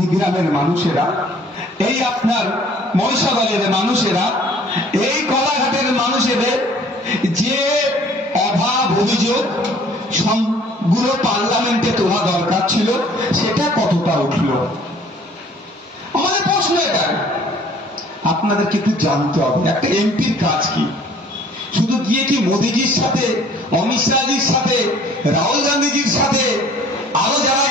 নন্দীগ্রামের মানুষেরা, এই আপনার মহিষাদলের মানুষেরা, এই কলাঘাটের মানুষেদের যে অভাব অভিযোগ সবগুলো পার্লামেন্টে তোলা দরকার ছিল, সেটা কতটা উঠলো? আমাদের প্রশ্ন এটা। আপনাদেরকে একটু জানতে হবে একটা এমপির কাজ কি। শুধু গিয়ে কি মোদিজির সাথে, অমিত শাহজির সাথে, রাহুল গান্ধীজির সাথে, আরো যারা